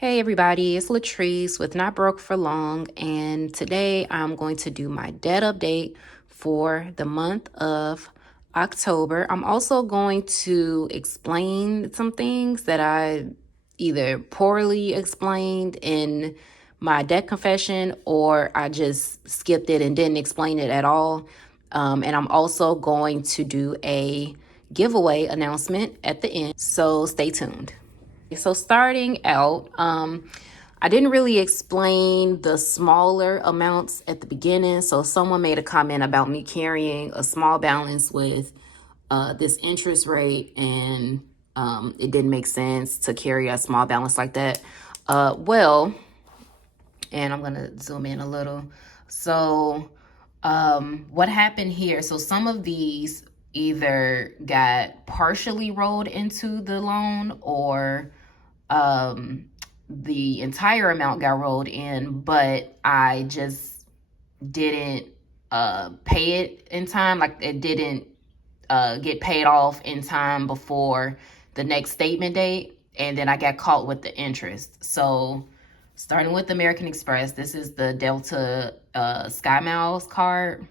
Hey everybody, it's Latrice with Not Broke for Long, and today I'm going to do my debt update for the month of October. I'm also going to explain some things that I either poorly explained in my debt confession or I just skipped it and didn't explain it at all. And I'm also going to do a giveaway announcement at the end, so stay tuned. So starting out, I didn't really explain the smaller amounts at the beginning. So someone made a comment about me carrying a small balance with this interest rate, and it didn't make sense to carry a small balance like that. And I'm gonna zoom in a little. So what happened here? So some of these either got partially rolled into the loan or the entire amount got rolled in, but I just didn't pay it in time. Like it didn't get paid off in time before the next statement date, and then I got caught with the interest. So starting with American Express, this is the Delta Sky Miles card.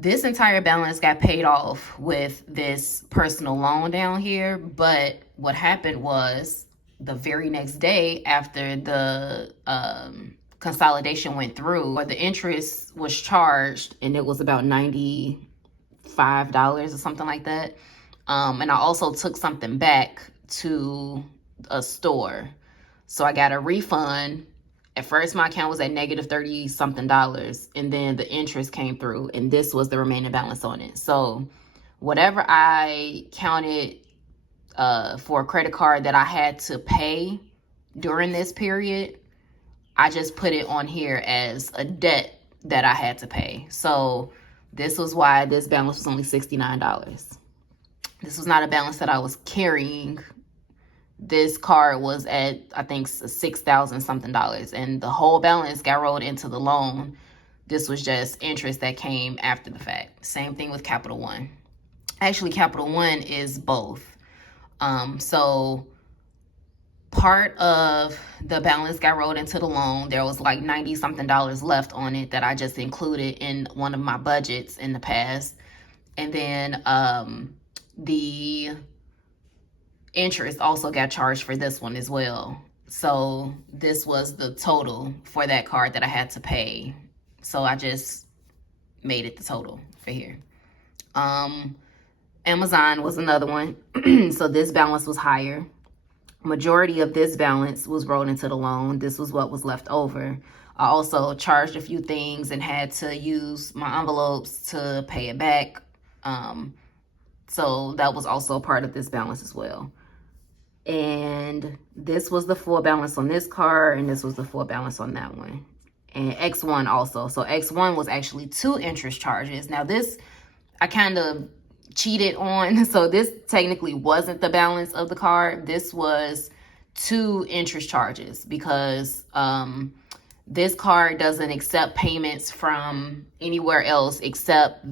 This entire balance got paid off with this personal loan down here, but what happened was the very next day after the consolidation went through, or the interest was charged, and it was about $95 or something like that. And I also took something back to a store. So I got a refund. At first, my account was at negative 30 something dollars, and then the interest came through, and this was the remaining balance on it. So whatever I counted for a credit card that I had to pay during this period, I just put it on here as a debt that I had to pay. So this was why this balance was only $69. This was not a balance that I was carrying. This card was at, I think, $6,000 something, and the whole balance got rolled into the loan. This was just interest that came after the fact. Same thing with Capital One. Actually, Capital One is both. So part of the balance got rolled into the loan. There was like 90 something dollars left on it that I just included in one of my budgets in the past. And then the interest also got charged for this one as well. So this was the total for that card that I had to pay. So I just made it the total for here. Amazon was another one. So this balance was higher. Majority of this balance was rolled into the loan. This was what was left over. I also charged a few things and had to use my envelopes to pay it back. So that was also a part of this balance as well. And this was the full balance on this card, and this was the full balance on that one. And X1 also. So X1 was actually 2 interest charges. Now this, I kind of cheated on. So this technically wasn't the balance of the card. This was 2 interest charges because this card doesn't accept payments from anywhere else except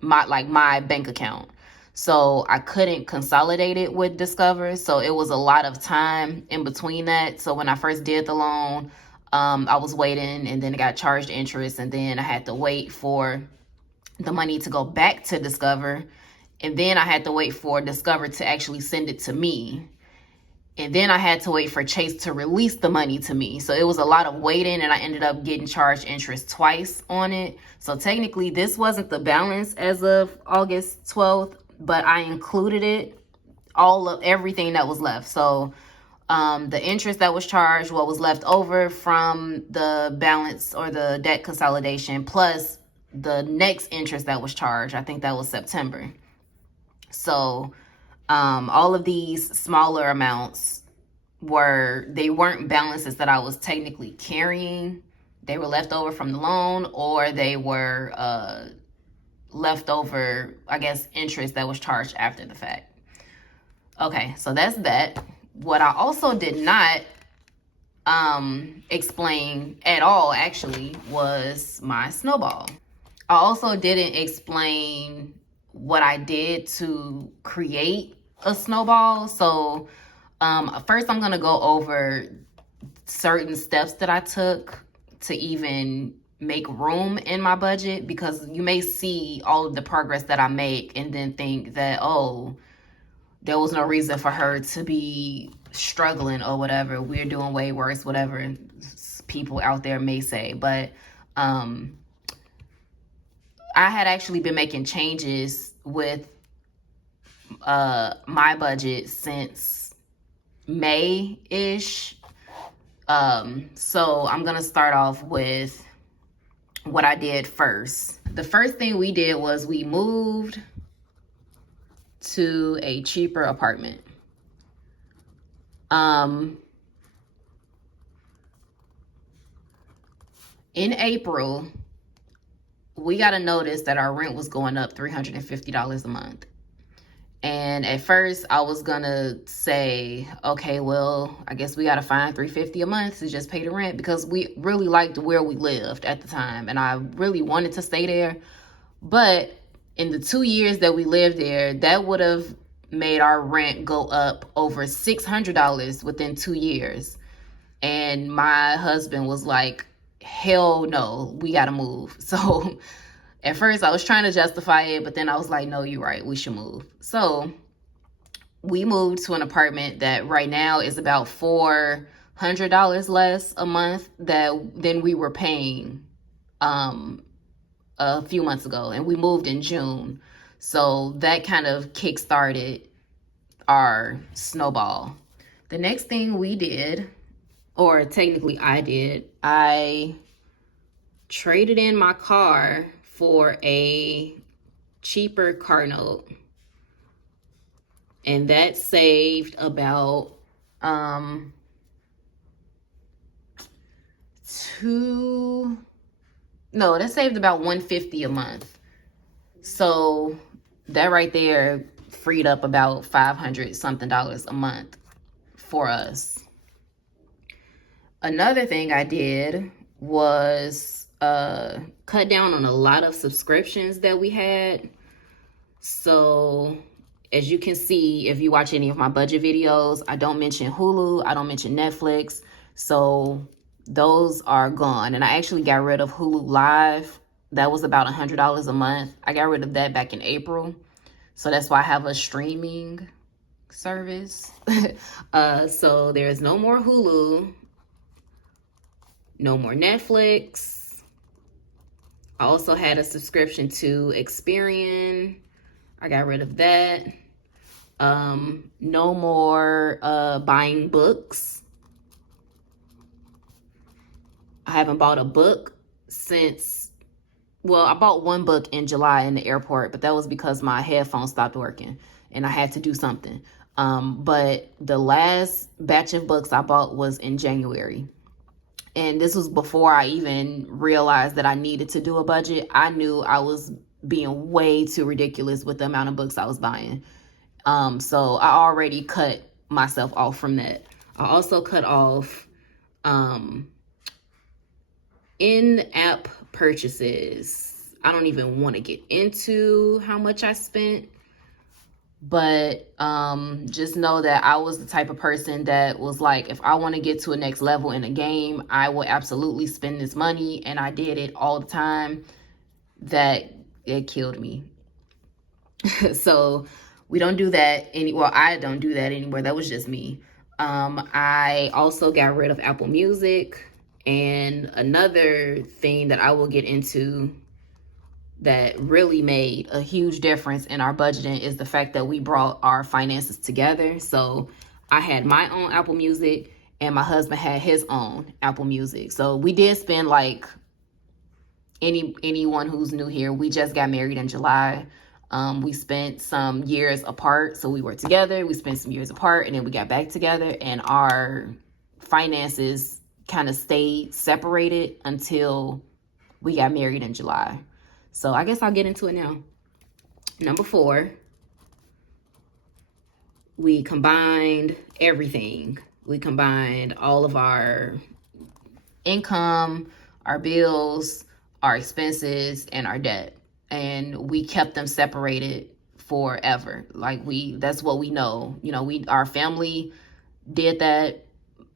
my bank account. So I couldn't consolidate it with Discover. So it was a lot of time in between that. So when I first did the loan, I was waiting, and then it got charged interest, and then I had to wait for the money to go back to Discover. And then I had to wait for Discover to actually send it to me. And then I had to wait for Chase to release the money to me. So it was a lot of waiting, and I ended up getting charged interest twice on it. So technically this wasn't the balance as of August 12th, but I included it, all of everything that was left. So the interest that was charged, what was left over from the balance or the debt consolidation, plus the next interest that was charged. I think that was September. So all of these smaller amounts they weren't balances that I was technically carrying. They were left over from the loan, or they were leftover, I guess, interest that was charged after the fact. Okay, so that's that. What I also did not explain at all, actually, was my Snowball. I also didn't explain what I did to create a Snowball. So First, I'm gonna go over certain steps that I took to even make room in my budget, because you may see all of the progress that I make and then think that, oh, there was no reason for her to be struggling or whatever. We're doing way worse, whatever people out there may say. But I had actually been making changes with my budget since May-ish. So I'm gonna start off with what I did first. The first thing we did was we moved to a cheaper apartment. In April, we got a notice that our rent was going up $350 a month. And at first I was gonna say, okay, well, I guess we gotta find $350 a month to just pay the rent, because we really liked where we lived at the time and I really wanted to stay there. But in the 2 years that we lived there, that would have made our rent go up over $600 within 2 years. And my husband was like, hell no, we gotta move. So at first I was trying to justify it, but then I was like, no, you're right, we should move. So we moved to an apartment that right now is about $400 less a month than we were paying a few months ago. And we moved in June. So that kind of kickstarted our snowball. The next thing we did, or technically I traded in my car for a cheaper car note. And that saved about that saved about $150 a month. So that right there freed up about $500 something a month for us. Another thing I did was cut down on a lot of subscriptions that we had. So as you can see, if you watch any of my budget videos, I don't mention Hulu, I don't mention Netflix. So those are gone. And I actually got rid of Hulu Live. That was about $100 a month. I got rid of that back in April. So that's why I have a streaming service. So there's no more Hulu, no more Netflix. I also had a subscription to Experian. I got rid of that. No more buying books. I haven't bought a book since, well, I bought one book in July in the airport, but that was because my headphones stopped working and I had to do something. But the last batch of books I bought was in January. And this was before I even realized that I needed to do a budget. I knew I was being way too ridiculous with the amount of books I was buying. So I already cut myself off from that. I also cut off in-app purchases. I don't even want to get into how much I spent. But just know that I was the type of person that was like, if I want to get to a next level in a game, I will absolutely spend this money. And I did it all the time. That it killed me. So we don't do that well, I don't do that anymore. That was just me. I also got rid of Apple Music. And another thing that I will get into that really made a huge difference in our budgeting is the fact that we brought our finances together. So I had my own Apple Music and my husband had his own Apple Music. So we did spend, like, anyone who's new here, we just got married in July. We spent some years apart. So we were together, we spent some years apart, and then we got back together, and our finances kind of stayed separated until we got married in July. So I guess I'll get into it now. Number 4, we combined everything. We combined all of our income, our bills, our expenses, and our debt. And we kept them separated forever. Like, that's what we know. You know, our family did that.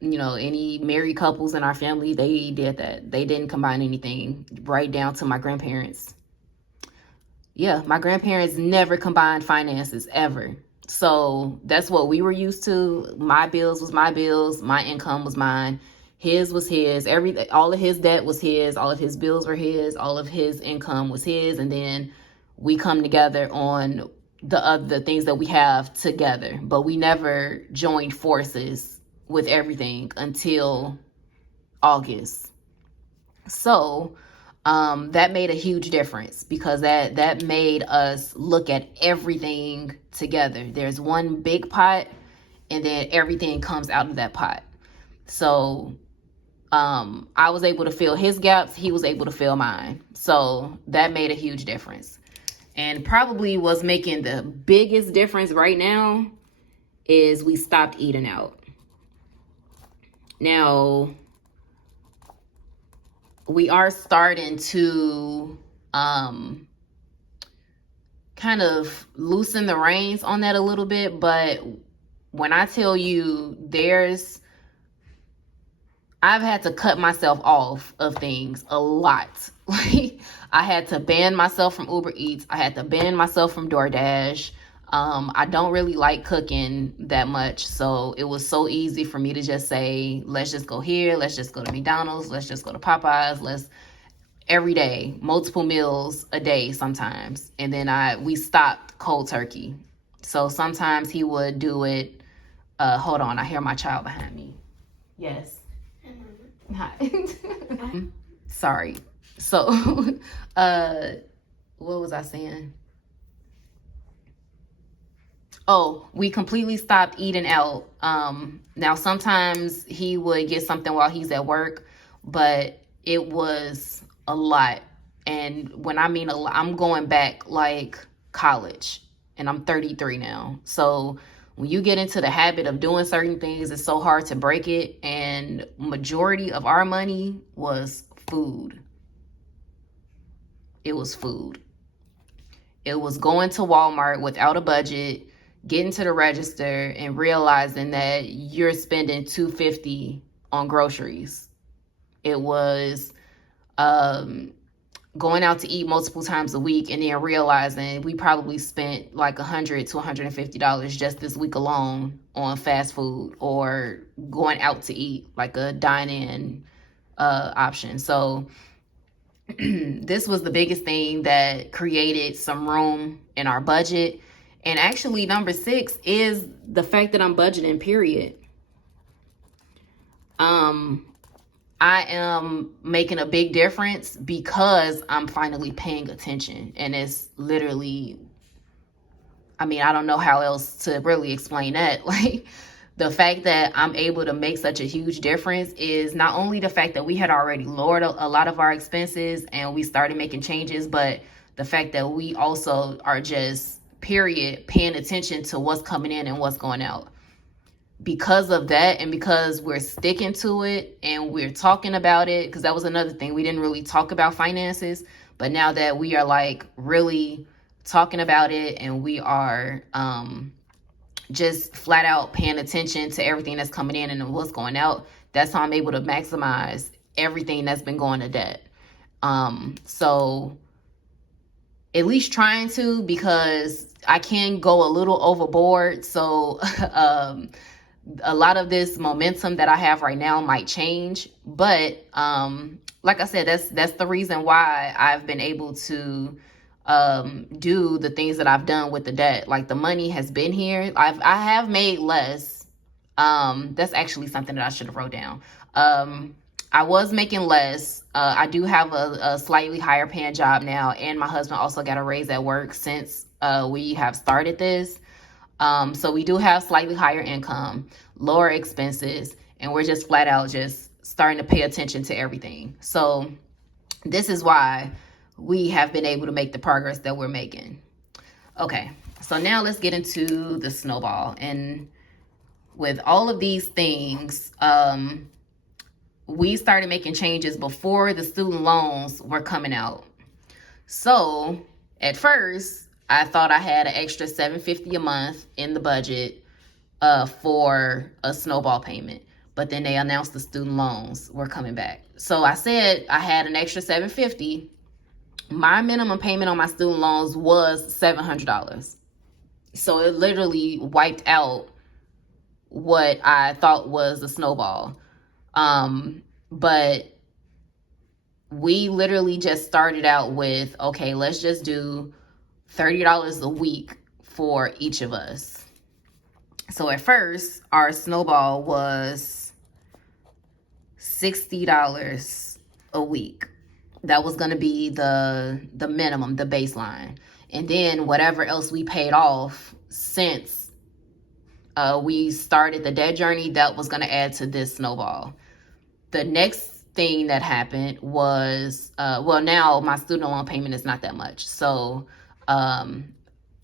You know, any married couples in our family, they did that. They didn't combine anything, right down to my grandparents. Yeah, my grandparents never combined finances ever. So that's what we were used to. My bills was my bills, my income was mine, his was his. All of his debt was his, all of his bills were his, all of his income was his, and then we come together on the other things that we have together. But we never joined forces with everything until August. So that made a huge difference, because that made us look at everything together. There's one big pot, and then everything comes out of that pot. So I was able to fill his gaps, he was able to fill mine. So that made a huge difference. And probably what's making the biggest difference right now is we stopped eating out. Now, we are starting to kind of loosen the reins on that a little bit. But when I tell you, I've had to cut myself off of things a lot. Like, I had to ban myself from Uber Eats. I had to ban myself from DoorDash. I don't really like cooking that much, so it was so easy for me to just say, let's just go here, let's just go to McDonald's, let's just go to Popeyes, every day, multiple meals a day sometimes. And then we stopped cold turkey. So sometimes he would do it. Hold on, I hear my child behind me. Yes. Hi. Sorry. So, what was I saying? Oh, we completely stopped eating out. Now sometimes he would get something while he's at work, but it was a lot. And when I mean a lot, I'm going back like college, and I'm 33 now. So when you get into the habit of doing certain things, it's so hard to break it. And majority of our money was food. It was food. It was going to Walmart without a budget, getting to the register and realizing that you're spending $250 on groceries. It was going out to eat multiple times a week, and then realizing we probably spent like $100 to $150 just this week alone on fast food, or going out to eat, like a dine-in option. So this was the biggest thing that created some room in our budget. And actually, number 6 is the fact that I'm budgeting, period. I am making a big difference because I'm finally paying attention. And it's literally, I mean, I don't know how else to really explain that. Like, the fact that I'm able to make such a huge difference is not only the fact that we had already lowered a lot of our expenses and we started making changes, but the fact that we also are just, period, paying attention to what's coming in and what's going out. Because of that, and because we're sticking to it and we're talking about it, because that was another thing, we didn't really talk about finances, but now that we are like really talking about it, and we are just flat out paying attention to everything that's coming in and what's going out, that's how I'm able to maximize everything that's been going to debt. So at least trying to, because I can go a little overboard. So a lot of this momentum that I have right now might change. But like I said, that's the reason why I've been able to do the things that I've done with the debt. Like, the money has been here. I have made less. That's actually something that I should have wrote down. I was making less. I do have a slightly higher paying job now, and my husband also got a raise at work since we have started this. So we do have slightly higher income, lower expenses, and we're just flat out just starting to pay attention to everything. So this is why we have been able to make the progress that we're making. Okay, so now let's get into the snowball. And with all of these things, we started making changes before the student loans were coming out. So at first, I thought I had an extra $750 a month in the budget for a snowball payment. But then they announced the student loans were coming back. So I said I had an extra $750. My minimum payment on my student loans was $700. So it literally wiped out what I thought was a snowball. But we literally just started out with, okay, let's just do $30 a week for each of us. So at first, our snowball was $60 a week. That was going to be the minimum, the baseline. And then whatever else we paid off since we started the debt journey, that was going to add to this snowball. The next thing that happened was, well, now my student loan payment is not that much. So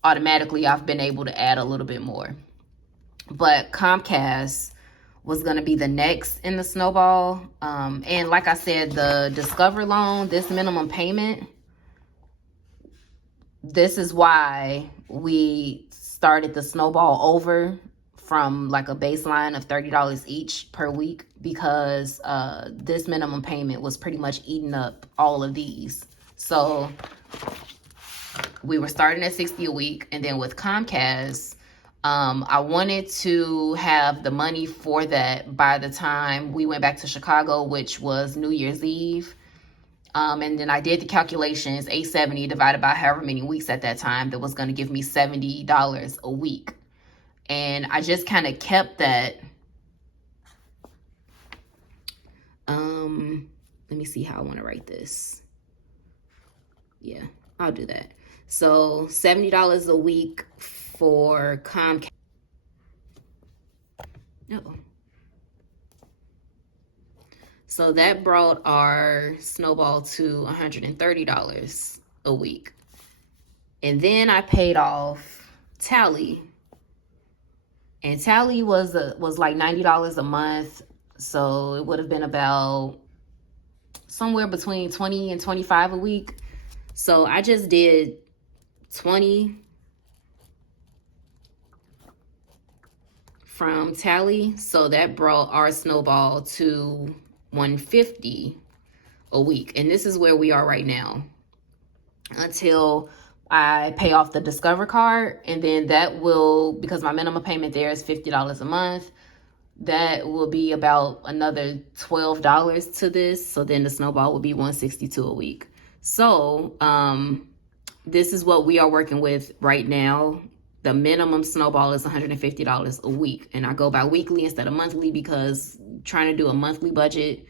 automatically I've been able to add a little bit more. But Comcast was going to be the next in the snowball. And like I said, the Discover loan, this minimum payment, this is why we started the snowball over from like a baseline of $30 each per week, because this minimum payment was pretty much eating up all of these. So we were starting at $60 a week, and then with Comcast, I wanted to have the money for that by the time we went back to Chicago, which was New Year's Eve. And then I did the calculations, $870 divided by however many weeks at that time, that was going to give me $70 a week. And I just kind of kept that. Let me see how I want to write this. Yeah, I'll do that. So $70 a week for Comcast. No. So that brought our snowball to $130 a week. And then I paid off Tally. And Tally was like $90 a month. So it would have been about somewhere between $20 and $25 a week. So I just did $20 from Tally. So that brought our snowball to $150 a week. And this is where we are right now until I pay off the Discover card. And then that will, because my minimum payment there is $50 a month, that will be about another $12 to this. So then the snowball will be $162 a week. So this is what we are working with right now. The minimum snowball is $150 a week. And I go by weekly instead of monthly, because trying to do a monthly budget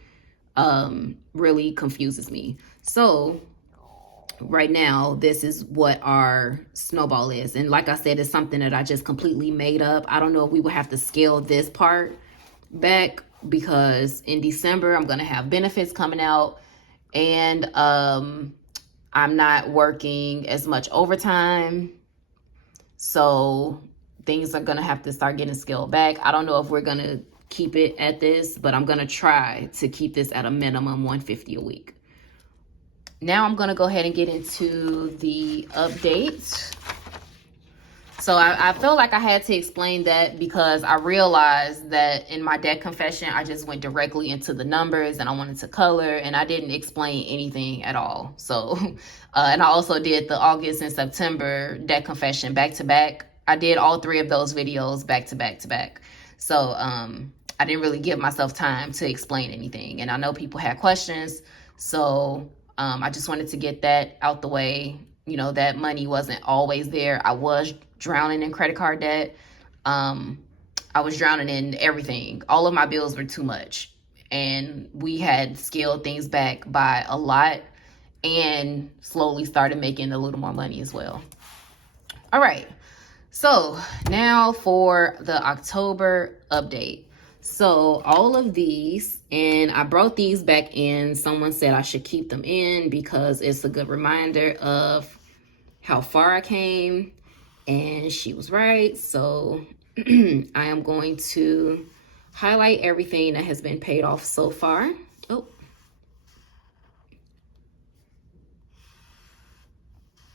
really confuses me. So right now, this is what our snowball is. And like I said, it's something that I just completely made up. I don't know if we will have to scale this part back, because in December, I'm going to have benefits coming out, and I'm not working as much overtime. So things are going to have to start getting scaled back. I don't know if we're going to keep it at this, but I'm going to try to keep this at a minimum $150 a week. Now I'm going to go ahead and get into the updates. So I felt like I had to explain that, because I realized that in my debt confession, I just went directly into the numbers and I wanted to color, and I didn't explain anything at all. So, and I also did the August and September debt confession back to back. I did all three of those videos back to back to back. So I didn't really give myself time to explain anything. And I know people had questions. So I just wanted to get that out the way. You know, that money wasn't always there. I was drowning in credit card debt. I was drowning in everything. All of my bills were too much. And we had scaled things back by a lot and slowly started making a little more money as well. All right. So now for the October update. So all of these, and I brought these back in. Someone said I should keep them in because it's a good reminder of how far I came, and she was right. So I am going to highlight everything that has been paid off so far. Oh.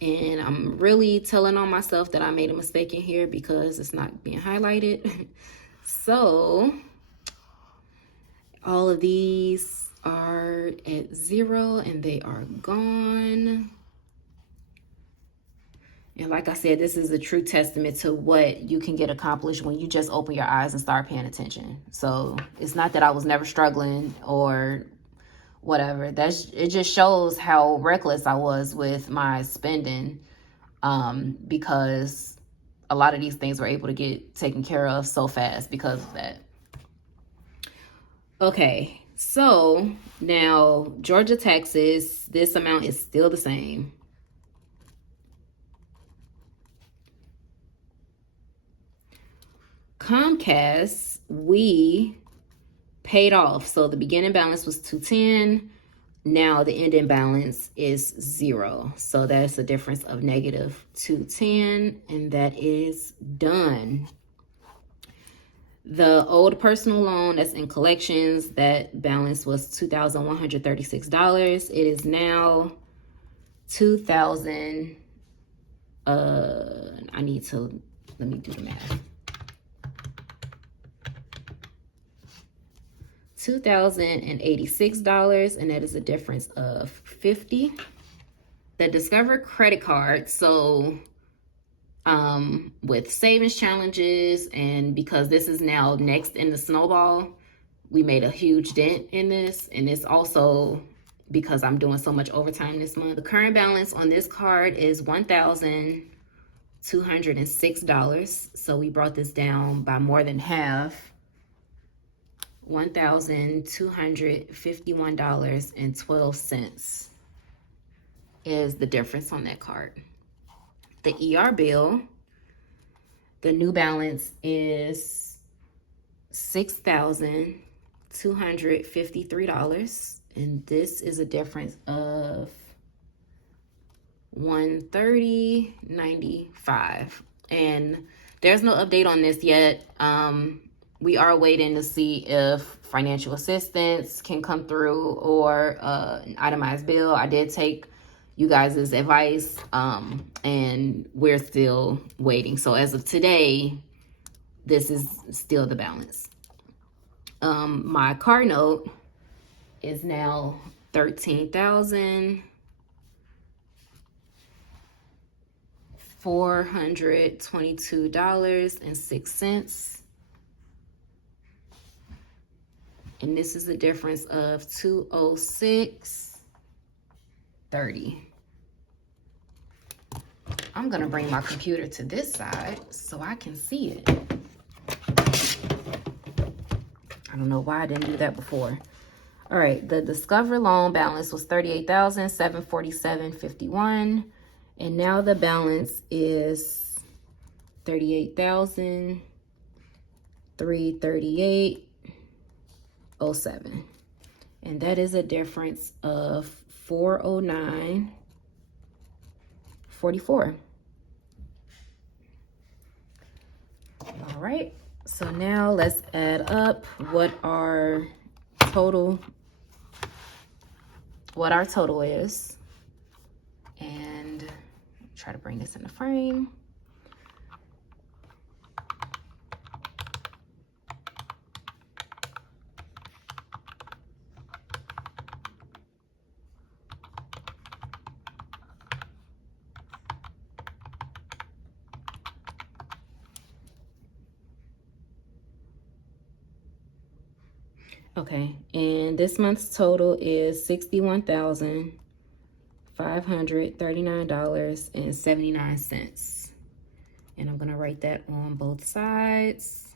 And I'm really telling on myself that I made a mistake in here because it's not being highlighted. So all of these are at 0 and they are gone. And like I said, this is a true testament to what you can get accomplished when you just open your eyes and start paying attention. So it's not that I was never struggling or whatever. It just shows how reckless I was with my spending, because a lot of these things were able to get taken care of so fast because of that. Okay, so now Georgia taxes, this amount is still the same. Comcast, we paid off. So the beginning balance was $210. Now the ending balance is 0. So that's a difference of negative $210, and that is done. The old personal loan that's in collections, that balance was $2,136. It is now $2,000. Let me do the math. $2,086, and that is a difference of 50. The Discover credit card, so with savings challenges, and because this is now next in the Snowball, we made a huge dent in this, and it's also because I'm doing so much overtime this month. The current balance on this card is $1,206, so we brought this down by more than half. $1,251.12 is the difference on that card. The ER bill, the new balance is $6,253, and this is a difference of $130.95. And there's no update on this yet. We are waiting to see if financial assistance can come through or an itemized bill. I did take you guys' advice, and we're still waiting. So as of today, this is still the balance. My car note is now $13,422.06. And this is the difference of $206.30. I'm gonna bring my computer to this side so I can see it. I don't know why I didn't do that before. All right, the Discover loan balance was $38,747.51, and now the balance is $38,338.07, and that is a difference of $409.44. All right, so now let's add up what our total is, and try to bring this in the frame. Okay, and this month's total is $61,539.79. And I'm gonna write that on both sides.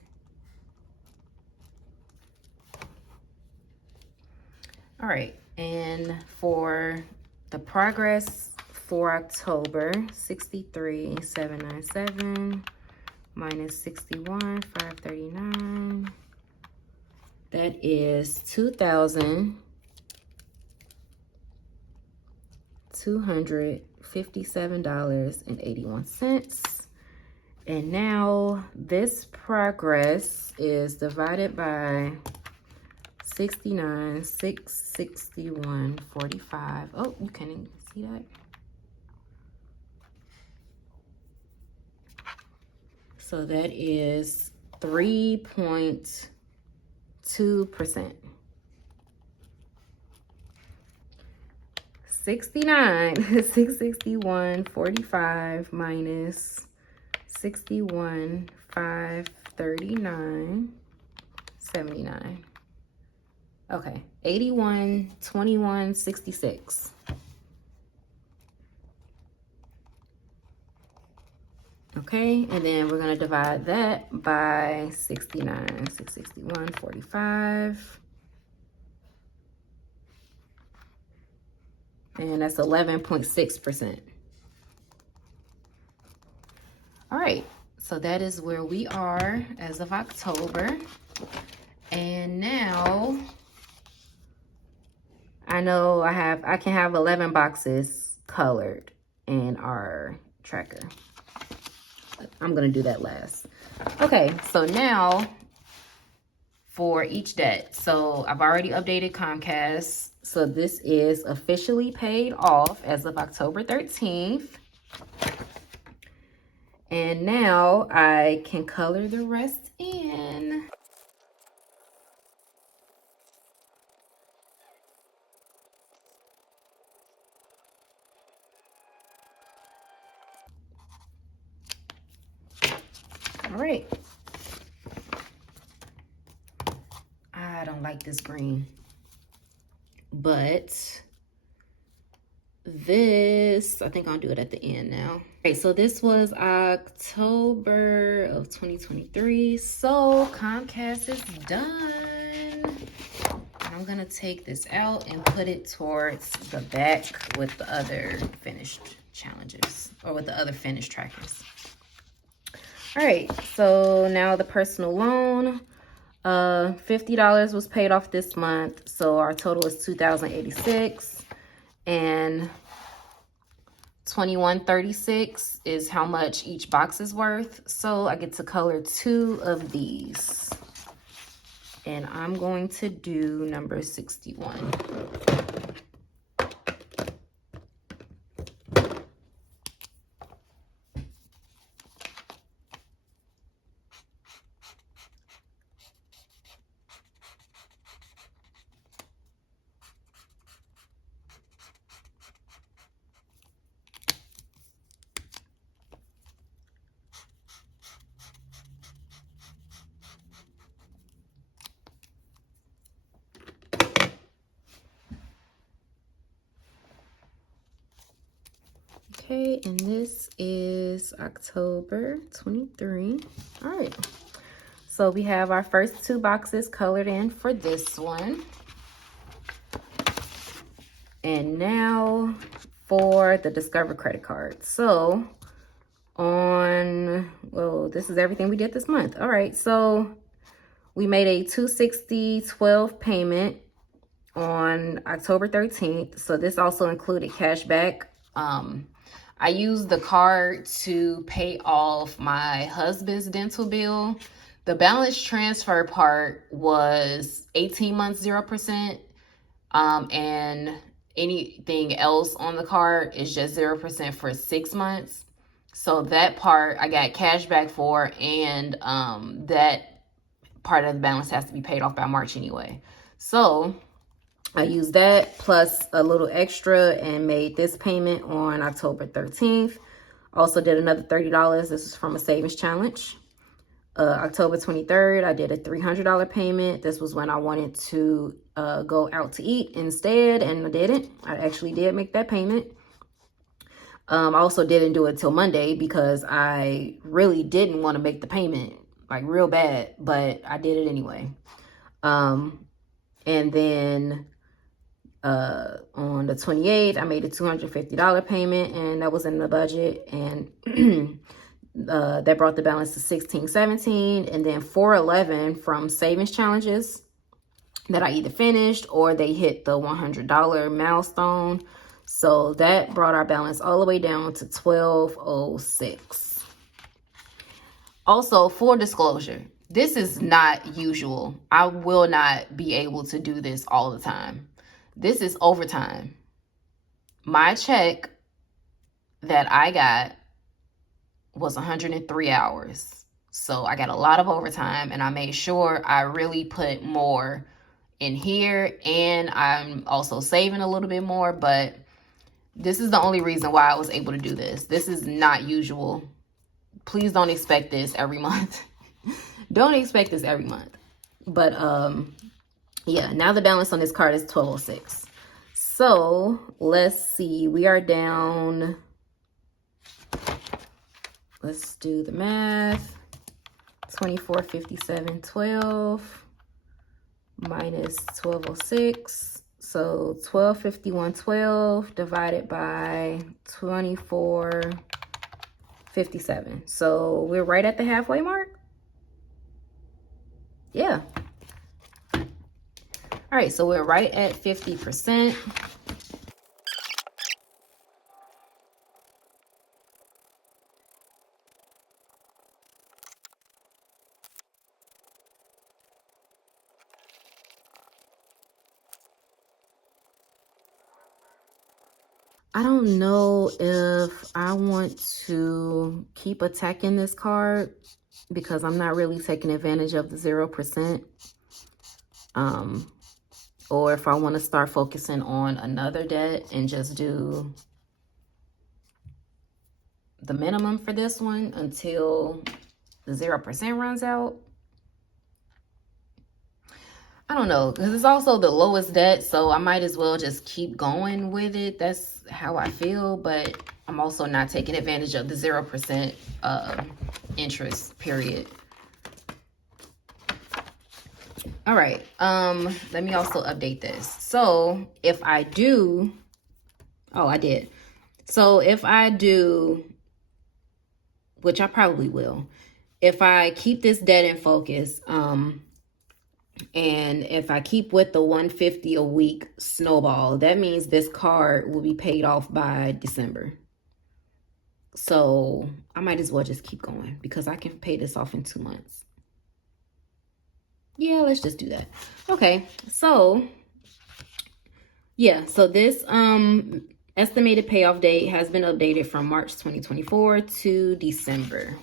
All right, and for the progress for October, 63,797 minus 61,539. That is $2,257.81. And now this progress is divided by 69,661.45. Oh, you can't even see that. So that is 3.2%. 69, 661.45 minus 61,539.79. Okay, 81,21.66. Okay, and then we're gonna divide that by 69, 661.45. And that's 11.6%. All right, so that is where we are as of October. And now I know I can have 11 boxes colored in our tracker. I'm gonna do that last. Okay, so now for each debt. So I've already updated Comcast. So this is officially paid off as of October 13th. And now I can color the rest in. All right. I don't like this green, but this, I think I'll do it at the end now. Okay, so this was October of 2023. So Comcast is done. I'm gonna take this out and put it towards the back with the other finished challenges, or with the other finished trackers. All right, so now the personal loan. $50 was paid off this month, so our total is $2,086, and $21.36 is how much each box is worth. So I get to color 2 of these, and I'm going to do number 61. Okay, and this is October 23. All right, so we have our first 2 boxes colored in for this one. And now for the Discover credit card. So this is everything we did this month. All right, so we made a $260.12 payment on October 13th. So this also included cash back. I used the card to pay off my husband's dental bill. The balance transfer part was 18 months, 0%. And anything else on the card is just 0% for 6 months. So that part I got cash back for, and that part of the balance has to be paid off by March anyway. So I used that plus a little extra and made this payment on October 13th. Also did another $30. This is from a savings challenge. October 23rd, I did a $300 payment. This was when I wanted to go out to eat instead, and I didn't. I actually did make that payment. I also didn't do it till Monday because I really didn't want to make the payment, like real bad, but I did it anyway. And then on the 28th, I made a $250 payment, and that was in the budget, and that brought the balance to $16.17. And then $411 from savings challenges that I either finished or they hit the $100 milestone. So that brought our balance all the way down to $12.06. Also, full disclosure, this is not usual. I will not be able to do this all the time. This is overtime. My check that I got was 103 hours. So I got a lot of overtime, and I made sure I really put more in here, and I'm also saving a little bit more, but this is the only reason why I was able to do this. This is not usual. Please don't expect this every month. Don't expect this every month. But yeah, now the balance on this card is 1206. So let's see, we are down, let's do the math. 24, 57, 12 minus 1206. So 12, 51, 12 divided by 24, 57. So we're right at the halfway mark. Yeah. All right, so we're right at 50%. I don't know if I want to keep attacking this card because I'm not really taking advantage of the 0%. Or if I want to start focusing on another debt and just do the minimum for this one until the 0% runs out. I don't know, because it's also the lowest debt, so I might as well just keep going with it. That's how I feel, but I'm also not taking advantage of the 0% interest period. All right, let me also update this. So if I do, oh, I did. So if I do, which I probably will, if I keep this debt in focus, and if I keep with the 150 a week Snowball, that means this card will be paid off by December. So I might as well just keep going because I can pay this off in 2 months. Yeah, let's just do that. Okay, so yeah, so this estimated payoff date has been updated from March 2024 to December.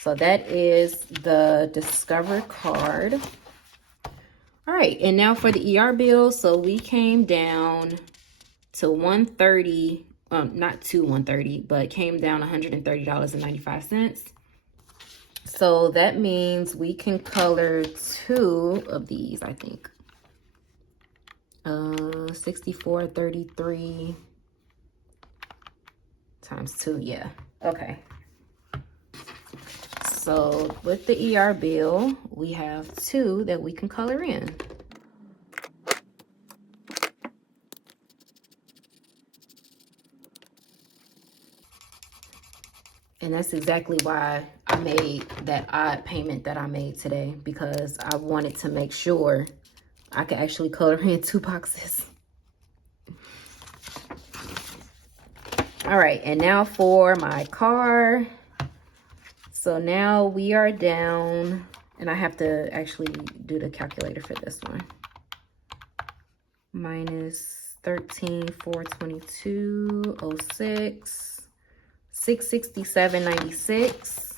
So that is the Discover card. All right, and now for the ER bill. So we came down to 130, not to 130, but came down $130.95. So that means we can color 2 of these, I think. 64.33 times 2, yeah. Okay. So with the ER bill, we have 2 that we can color in. And that's exactly why I made that odd payment that I made today, because I wanted to make sure I could actually color in 2 boxes. All right, and now for my car. So now we are down, and I have to actually do the calculator for this one. Minus 13,422.06, 667.96.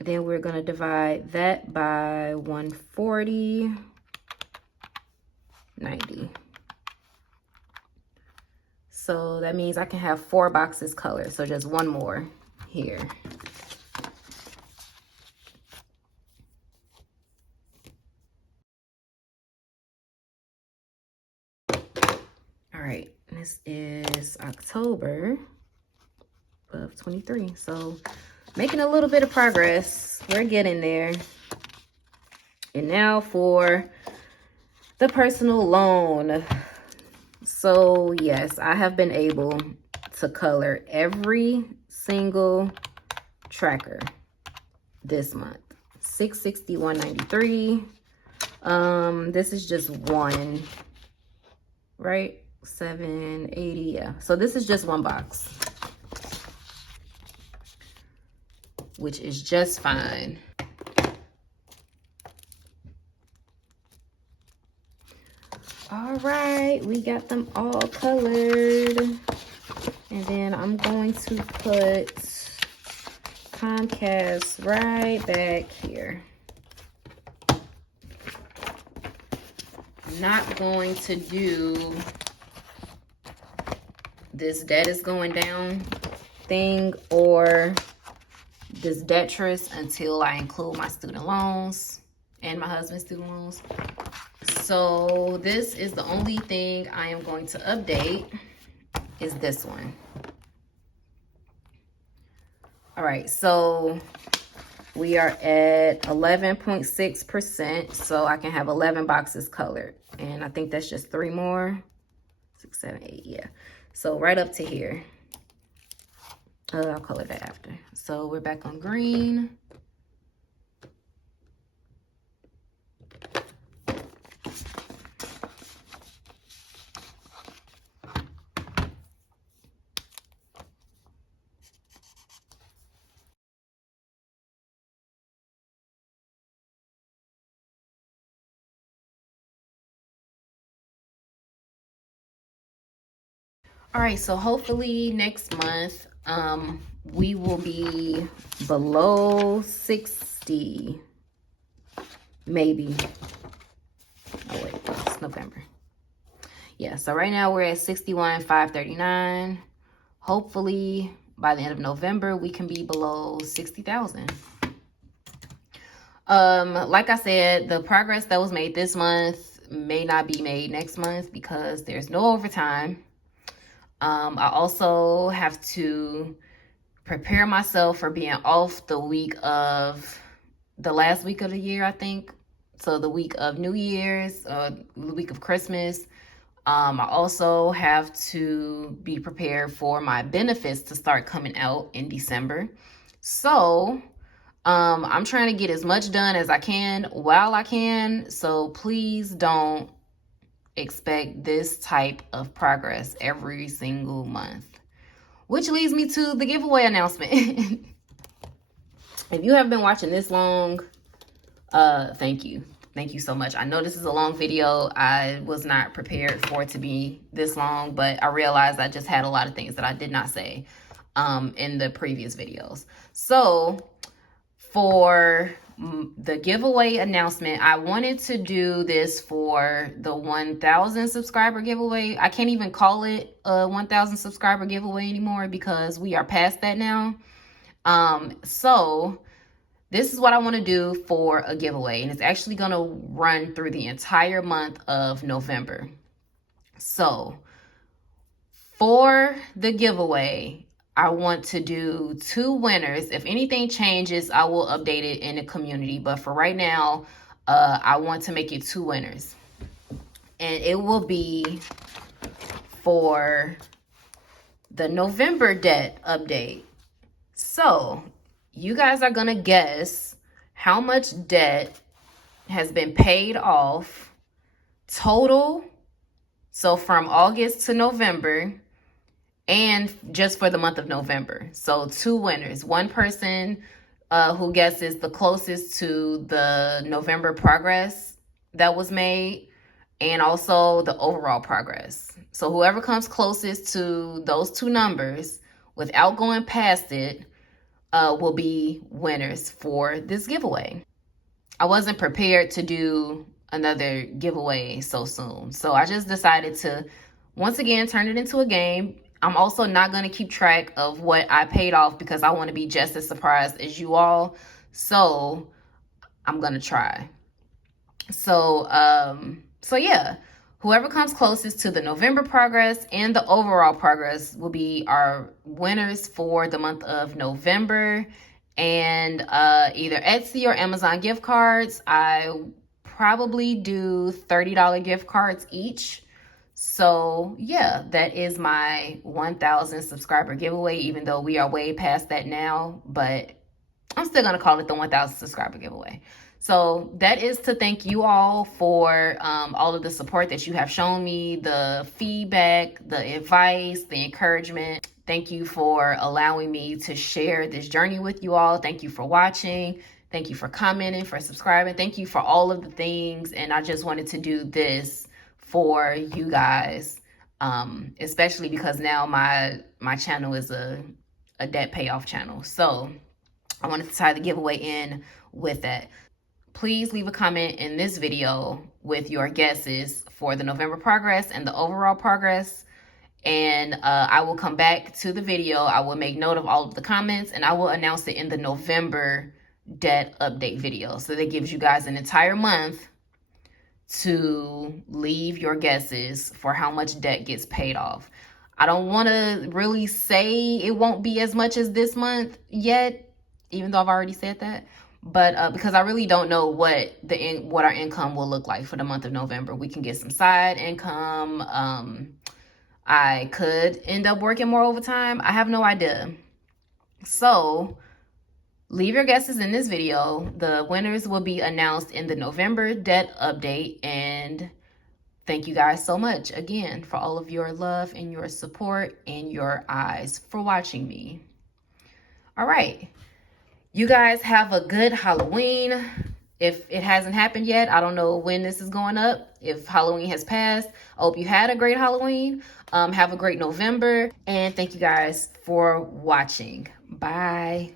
Then we're gonna divide that by 140.90. So that means I can have 4 boxes colored. So just 1 more here. All right, this is October of 23. So making a little bit of progress. We're getting there. And now for the personal loan. So yes, I have been able to color every single tracker this month. 661.93. This is just one, right? 780, yeah. So this is just 1 box, which is just fine. All right, we got them all colored. And then I'm going to put Comcast right back here. I'm not going to do this debt is going down thing or this detrus until I include my student loans and my husband's student loans. So this is the only thing I am going to update is this one. All right, so we are at 11.6%, so I can have 11 boxes colored. And I think that's just 3 more. 6, 7, 8, yeah. So right up to here. I'll color that after. So we're back on green. All right, so hopefully next month we will be below 60, maybe. Oh wait, it's November. Yeah, so right now we're at 61,539. Hopefully by the end of November we can be below 60,000. Like I said, the progress that was made this month may not be made next month because there's no overtime. I also have to prepare myself for being off the last week of the year, I think. So the week of New Year's, the week of Christmas. I also have to be prepared for my benefits to start coming out in December. So I'm trying to get as much done as I can while I can. So please don't expect this type of progress every single month. Which leads me to the giveaway announcement. If you have been watching this long, thank you. Thank you so much. I know this is a long video. I was not prepared for it to be this long, but I realized I just had a lot of things that I did not say in the previous videos. So for the giveaway announcement, I wanted to do this for the 1,000 subscriber giveaway. I can't even call it a 1,000 subscriber giveaway anymore because we are past that now. So this is what I want to do for a giveaway, and it's actually going to run through the entire month of November. So for the giveaway, I want to do 2 winners. If anything changes, I will update it in the community. But for right now, I want to make it 2 winners. And it will be for the November debt update. So you guys are going to guess how much debt has been paid off total. So from August to November. And just for the month of November. So 2 winners. One person who guesses the closest to the November progress that was made, and also the overall progress. So whoever comes closest to those 2 numbers without going past it will be winners for this giveaway. I wasn't prepared to do another giveaway so soon. So I just decided to once again turn it into a game. I'm also not going to keep track of what I paid off because I want to be just as surprised as you all. So I'm going to try. So yeah, whoever comes closest to the November progress and the overall progress will be our winners for the month of November. And either Etsy or Amazon gift cards. I probably do $30 gift cards each. So yeah, that is my 1,000 subscriber giveaway, even though we are way past that now, but I'm still going to call it the 1,000 subscriber giveaway. So that is to thank you all for all of the support that you have shown me, the feedback, the advice, the encouragement. Thank you for allowing me to share this journey with you all. Thank you for watching. Thank you for commenting, for subscribing. Thank you for all of the things. And I just wanted to do this for you guys, especially because now my channel is a debt payoff channel. So I wanted to tie the giveaway in with that. Please leave a comment in this video with your guesses for the November progress and the overall progress. And I will come back to the video. I will make note of all of the comments, and I will announce it in the November debt update video. So that gives you guys an entire month to leave your guesses for how much debt gets paid off. I don't want to really say it won't be as much as this month yet, even though I've already said that. But because I really don't know what our income will look like for the month of November. We can get some side income. I could end up working more overtime. I have no idea. So leave your guesses in this video. The winners will be announced in the November debt update. And thank you guys so much again for all of your love and your support and your eyes for watching me. All right. You guys have a good Halloween. If it hasn't happened yet, I don't know when this is going up. If Halloween has passed, I hope you had a great Halloween. Have a great November. And thank you guys for watching. Bye.